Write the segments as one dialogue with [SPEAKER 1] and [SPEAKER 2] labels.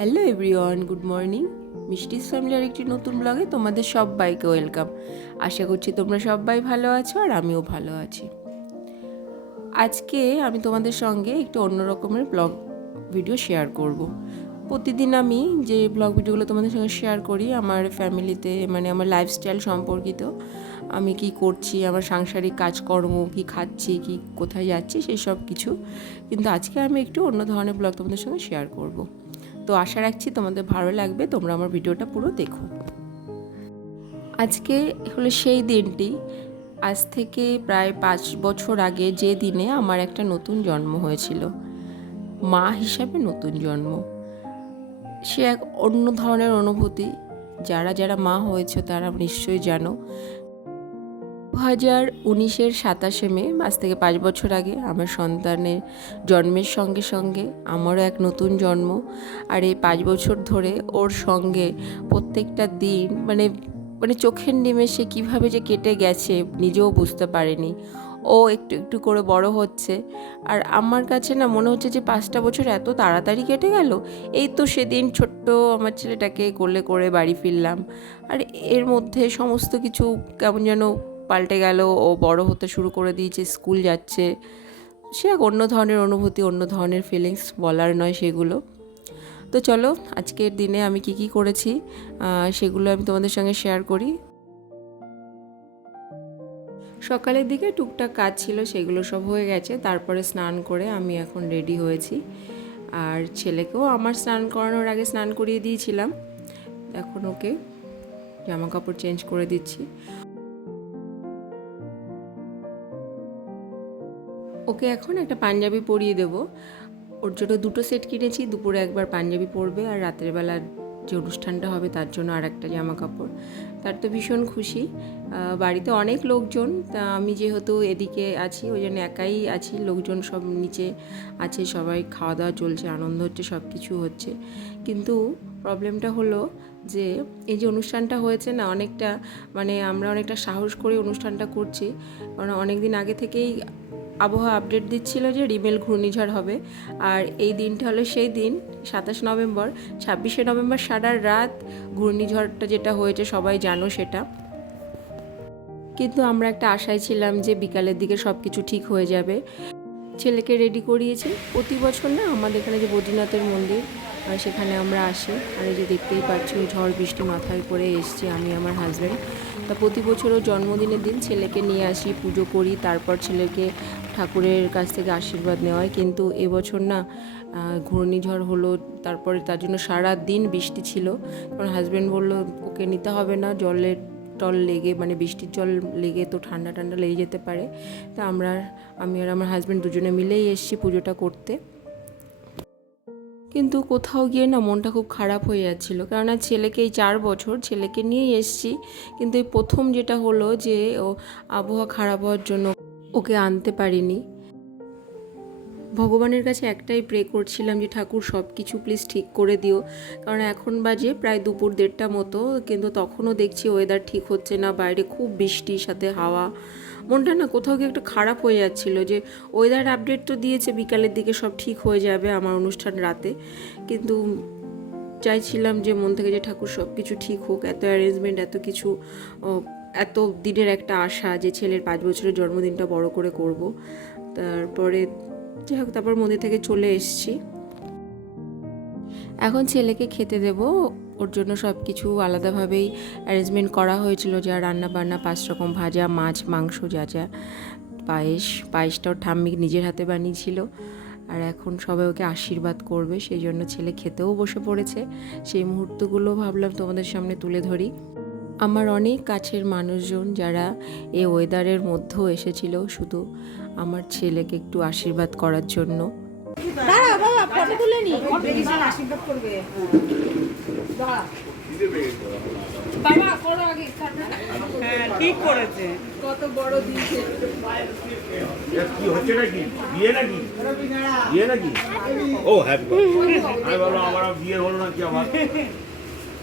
[SPEAKER 1] Hello everyone good morning মিষ্টিস ফ্যামিলির একটি নতুন ব্লগে তোমাদের সবাইকে ওয়েলকাম আশা করছি তোমরা সবাই ভালো আছো আর আমিও ভালো আছি আজকে আমি তোমাদের সঙ্গে একটু অন্য রকমের ব্লগ ভিডিও শেয়ার করব। প্রতিদিন আমি যে ব্লগ ভিডিওগুলো তোমাদের সঙ্গে শেয়ার করি, আমার ফ্যামিলিতে মানে আমার লাইফস্টাইল সম্পর্কিত, আমি কি করছি, আমার সাংসারিক কাজকর্ম, কি খাচ্ছি, কি কোথায় যাচ্ছি, সেই সব কিছু কিন্তু আজকে আমি একটু অন্য ধরনের ব্লগ তোমাদের সঙ্গে শেয়ার করব। তো আশা রাখছি তোমাদের ভালো লাগবে। তোমরা আমার ভিডিওটা পুরো দেখো। আজকে হলো সেই দিনটি। আজ থেকে প্রায় পাঁচ বছর আগে যে দিনে আমার একটা নতুন জন্ম হয়েছিল। মা হিসাবে নতুন জন্ম। সে এক অন্য ধরনের অনুভূতি। যারা যারা মা হয়েছে তারা নিশ্চয়ই জানো। হাজার উনিশের সাতাশে মে, আজ থেকে পাঁচ বছর আগে আমার সন্তানের জন্মের সঙ্গে সঙ্গে আমারও এক নতুন জন্ম। আর এই পাঁচ বছর ধরে ওর সঙ্গে প্রত্যেকটা দিন মানে মানে চোখের নিমেষে কীভাবে যে কেটে গেছে নিজেও বুঝতে পারেনি। ও একটু একটু করে বড় হচ্ছে। আর আমার কাছে না মনে হচ্ছে যে পাঁচটা বছর এত তাড়াতাড়ি কেটে গেল। এই তো সেদিন ছোট্ট আমার ছেলেটাকে কোলে করে বাড়ি ফিরলাম। আর এর মধ্যে সমস্ত কিছু কেমন যেন পাল্টে গেল, ও বড় হতে শুরু করে দিয়েছে, স্কুল যাচ্ছে। সে এক অন্য ধরনের অনুভূতি, অন্য ধরনের ফিলিংস বলার নয় সেগুলো। তো চলো, আজকের দিনে আমি কি কি করেছি সেগুলো আমি তোমাদের সঙ্গে শেয়ার করি। সকালের দিকে টুকটাক কাজ ছিল, সেগুলো সব হয়ে গেছে। তারপরে স্নান করে আমি এখন রেডি হয়েছি। আর ছেলেকেও আমার স্নান করানোর আগে স্নান করিয়ে দিয়েছিলাম। এখন ওকে জামা কাপড় চেঞ্জ করে দিচ্ছি। ওকে এখন একটা পাঞ্জাবি পরিয়ে দেব। ওর জন্য দুটো সেট কিনেছি, দুপুরে একবার পাঞ্জাবি পরবে আর রাতের বেলা যে অনুষ্ঠানটা হবে তার জন্য আর একটা জামা কাপড় তার তো ভীষণ খুশি। বাড়িতে অনেক লোকজন, তা আমি যেহেতু এদিকে আছি, ওই জন্য একাই আছি। লোকজন সব নিচে আছে, সবাই খাওয়া দাওয়া চলছে, আনন্দ হচ্ছে সব কিছু হচ্ছে। কিন্তু প্রবলেমটা হলো যে এই যে অনুষ্ঠানটা হয়েছে না, অনেকটা মানে আমরা অনেকটা সাহস করে অনুষ্ঠানটা করছি। কারণ অনেক দিন আগে থেকেই আবহাওয়া আপডেট দিচ্ছিল যে রিমেল ঘূর্ণিঝড় হবে। আর এই দিনটা হলো সেই দিন, সাতাশ নভেম্বর। ছাব্বিশে নভেম্বর সারা রাত ঘূর্ণিঝড়টা যেটা হয়েছে, সবাই জানো সেটা। কিন্তু আমরা একটা আশায় ছিলাম যে বিকালের দিকে সব কিছু ঠিক হয়ে যাবে। ছেলেকে রেডি করিয়েছে। প্রতি বছর না আমাদের এখানে যে বদ্রীনাথের মন্দির আর সেখানে আমরা আসি। আর এই যে দেখতেই পাচ্ছ, ঝড় বৃষ্টি মাথায় করে এসছি আমি, আমার হাজব্যান্ড তা প্রতি বছরও জন্মদিনের দিন ছেলেকে নিয়ে আসি, পুজো করি। তারপর ছেলেকে ঠাকুরের কাছ থেকে আশীর্বাদ নেওয়া হয় কিন্তু এবছর না ঘূর্ণিঝড় হলো, তারপরে তার জন্য সারা দিন বৃষ্টি ছিল। কারণ হাজব্যান্ড বলল, ওকে নিতে হবে না, জলের টল লেগে মানে বৃষ্টির জল লেগে তো ঠান্ডা ঠান্ডা লেগে যেতে পারে। তা আমরা, আমি আর আমার হাজব্যান্ড দুজনে মিলেই এসেছি পুজোটা করতে। কিন্তু কোথাও গিয়ে না মনটা খুব খারাপ হয়ে যাচ্ছিল। কেননা ছেলেকে এই চার বছর ছেলেকে নিয়েই এসছি। কিন্তু এই প্রথম যেটা হলো যে, ও আবহাওয়া খারাপ হওয়ার জন্য ওকে আনতে পারিনি। ভগবানের কাছে একটাই প্রে করছিলাম যে, ঠাকুর সব কিছু প্লিজ ঠিক করে দিও। কারণ এখন বাজে প্রায় দুপুর দেড়টা মতো, কিন্তু তখনও দেখছি ওয়েদার ঠিক হচ্ছে না, বাইরে খুব বৃষ্টির সাথে হাওয়া। মনটা না কোথাও গিয়ে একটু খারাপ হয়ে যাচ্ছিল যে ওয়েদার আপডেট তো দিয়েছে, বিকালের দিকে সব ঠিক হয়ে যাবে আমার অনুষ্ঠান রাতে। কিন্তু চাইছিলাম যে, মন থেকে যে, ঠাকুর সব কিছু ঠিক হোক, এত অ্যারেঞ্জমেন্ট এত কিছু এত দিনের একটা আশা যে ছেলের পাঁচ বছরের জন্মদিনটা বড় করে করব। তারপরে যাই হোক, তারপর মন্দির থেকে চলে এসছি। এখন ছেলেকে খেতে দেব। ওর জন্য সব কিছু আলাদাভাবেই অ্যারেঞ্জমেন্ট করা হয়েছিল, যা রান্না বান্না পাঁচ রকম ভাজা, মাছ, মাংস, যা যা। পায়েস পায়েসটাও ঠাম্মি নিজের হাতে বানিয়েছিল। আর এখন সবাই ওকে আশীর্বাদ করবে, সেই জন্য ছেলে খেতেও বসে পড়েছে। সেই মুহূর্তগুলো ভাবলাম তোমাদের সামনে তুলে ধরি। আমার অনেক কাছের মানুষজন যারা এই ওয়েদারের মধ্যেও এসেছিল শুধু আমার ছেলেকে একটু আশীর্বাদ করার জন্য।
[SPEAKER 2] ঠিক
[SPEAKER 1] কত বড় দিয়েছে
[SPEAKER 3] কি হচ্ছে নাকি? বিয়ে নাকি? বিয়ে নাকি? ও হ্যাপি আমি বললাম আমার বিয়ে হলো নাকি আমার?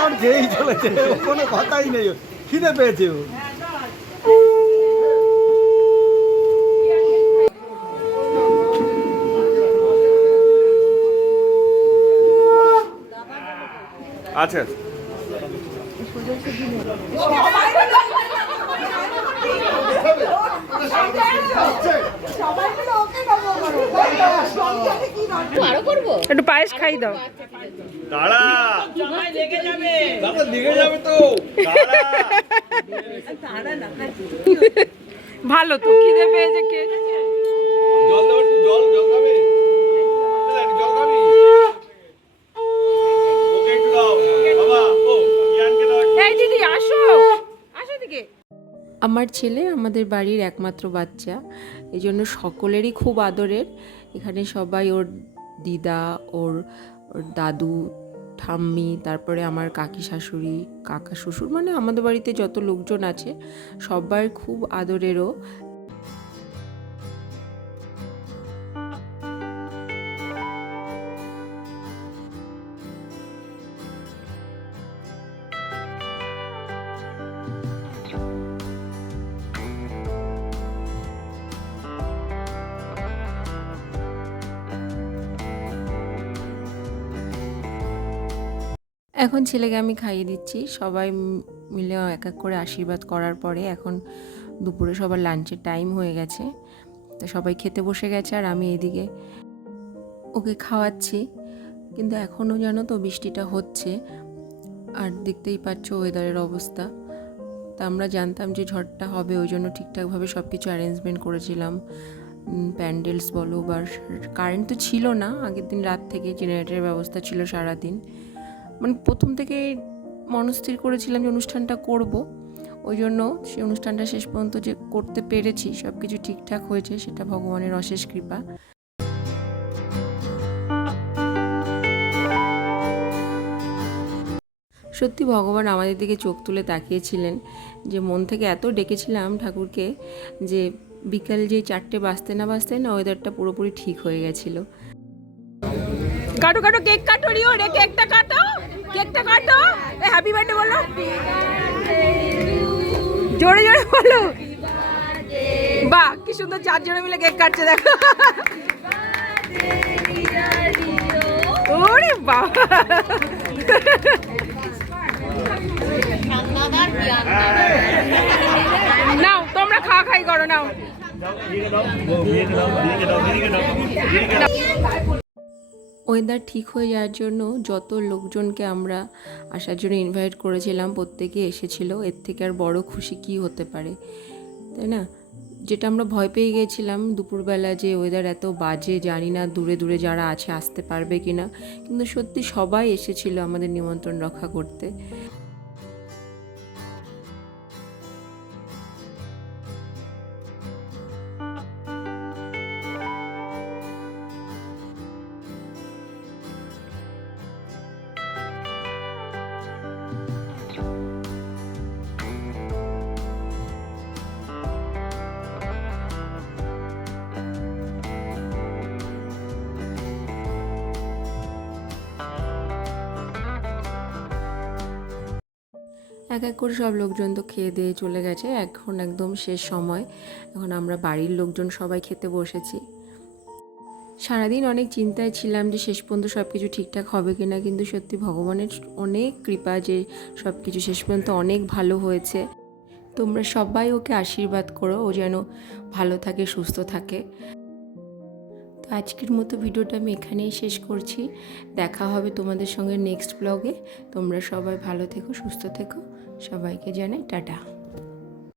[SPEAKER 4] আর খেয়েই চলেছে কোনো কথাই নেই। খিদে পেয়েছে ও
[SPEAKER 3] আচ্ছা
[SPEAKER 5] আরও করব?
[SPEAKER 2] একটু পায়েস খাই দাও।
[SPEAKER 3] দাঁড়া।
[SPEAKER 2] জমায় লেগে যাবে
[SPEAKER 3] দাদা দিকে যাবে তো। দাঁড়া।
[SPEAKER 2] ভালো তো খিদে পেয়েছে কে?
[SPEAKER 3] জল একটু জল জল খাবে দাদা, একটু জল খাবি ওকে একটু দাও বাবা ও ইয়ানকে দাও একটু।
[SPEAKER 2] এই দিদি আসো আসো দিকে
[SPEAKER 1] আমার ছেলে আমাদের বাড়ির একমাত্র বাচ্চা। এই জন্য সকলেরই খুব আদরের। এখানে সবাই ওর দিদা, ওর ওর দাদু, ঠাম্মি, তারপরে আমার কাকি শাশুড়ি, কাকা শ্বশুর মানে আমাদের বাড়িতে যত লোকজন আছে সবার খুব আদরেরও। এখন ছেলেকে আমি খাইয়ে দিচ্ছি। সবাই মিলে এক এক করে আশীর্বাদ করার পরে এখন দুপুরে সবার লাঞ্চের টাইম হয়ে গেছে। তো সবাই খেতে বসে গেছে আর আমি এদিকে ওকে খাওয়াচ্ছি। কিন্তু এখনও জানো তো বৃষ্টিটা হচ্ছে আর দেখতেই পাচ্ছ ওয়েদারের অবস্থা। তা আমরা জানতাম যে ঝড়টা হবে, ওই জন্য ঠিকঠাকভাবে সব কিছু অ্যারেঞ্জমেন্ট করেছিলাম প্যান্ডেলস বলো বা কারেন্ট তো ছিল না, আগের দিন রাত থেকে জেনারেটরের ব্যবস্থা ছিল সারাদিন। মানে প্রথম থেকে মনস্থির করেছিলাম যে অনুষ্ঠানটা করব। ওই জন্য সেই অনুষ্ঠানটা শেষ পর্যন্ত যে করতে পেরেছি সব কিছু ঠিকঠাক হয়েছে, সেটা ভগবানের অশেষ কৃপা। সত্যি ভগবান আমাদের দিকে চোখ তুলে তাকিয়েছিলেন যে মন থেকে এত ডেকেছিলাম ঠাকুরকে যে বিকাল যে চারটে বাজতে না বাজতে না ওয়েদারটা পুরোপুরি ঠিক হয়ে গেছিল।
[SPEAKER 2] কাটো কাটো, কেক কাটো রিও রে, কেকটা কাটো কেকটা কাটো। এ হ্যাপি বার্থডে বলো। জোরে জোরে বলো। বাহ, কি সুন্দর চারজনে মিলে কেক কাটছে, দেখো। ওরে বাহ। নাও, তোমরা খাওয়া খাই করো, নাও।
[SPEAKER 1] ওয়েদার ঠিক হয়ে যাওয়ার জন্য যত লোকজনকে আমরা আসার জন্য ইনভাইট করেছিলাম, প্রত্যেকে এসেছিল। এর থেকে আর বড় খুশি কি হতে পারে? তাই না? যেটা আমরা ভয় পেয়ে গেছিলাম দুপুরবেলা যে ওয়েদার এত বাজে, জানি না দূরে দূরে যারা আছে, আসতে পারবে কি না কিন্তু সত্যি সবাই এসেছিল আমাদের নিমন্ত্রণ রক্ষা করতে। এক এক করে সব লোকজন তো খেয়ে দিয়ে চলে গেছে। এখন একদম শেষ সময়। এখন আমরা বাড়ির লোকজন সবাই খেতে বসেছি। সারাদিন অনেক চিন্তায় ছিলাম যে শেষ পর্যন্ত সব কিছু ঠিকঠাক হবে কি না কিন্তু সত্যি ভগবানের অনেক কৃপা যে সব কিছু শেষ পর্যন্ত অনেক ভালো হয়েছে। তোমরা সবাই ওকে আশীর্বাদ করো, ও যেন ভালো থাকে, সুস্থ থাকে। আজকের মতো ভিডিওটা আমি এখানেই শেষ করছি। দেখা হবে তোমাদের সঙ্গে নেক্সট ব্লগে তোমরা সবাই ভালো থেকো, সুস্থ থেকো। সবাইকে জানাই টাটা।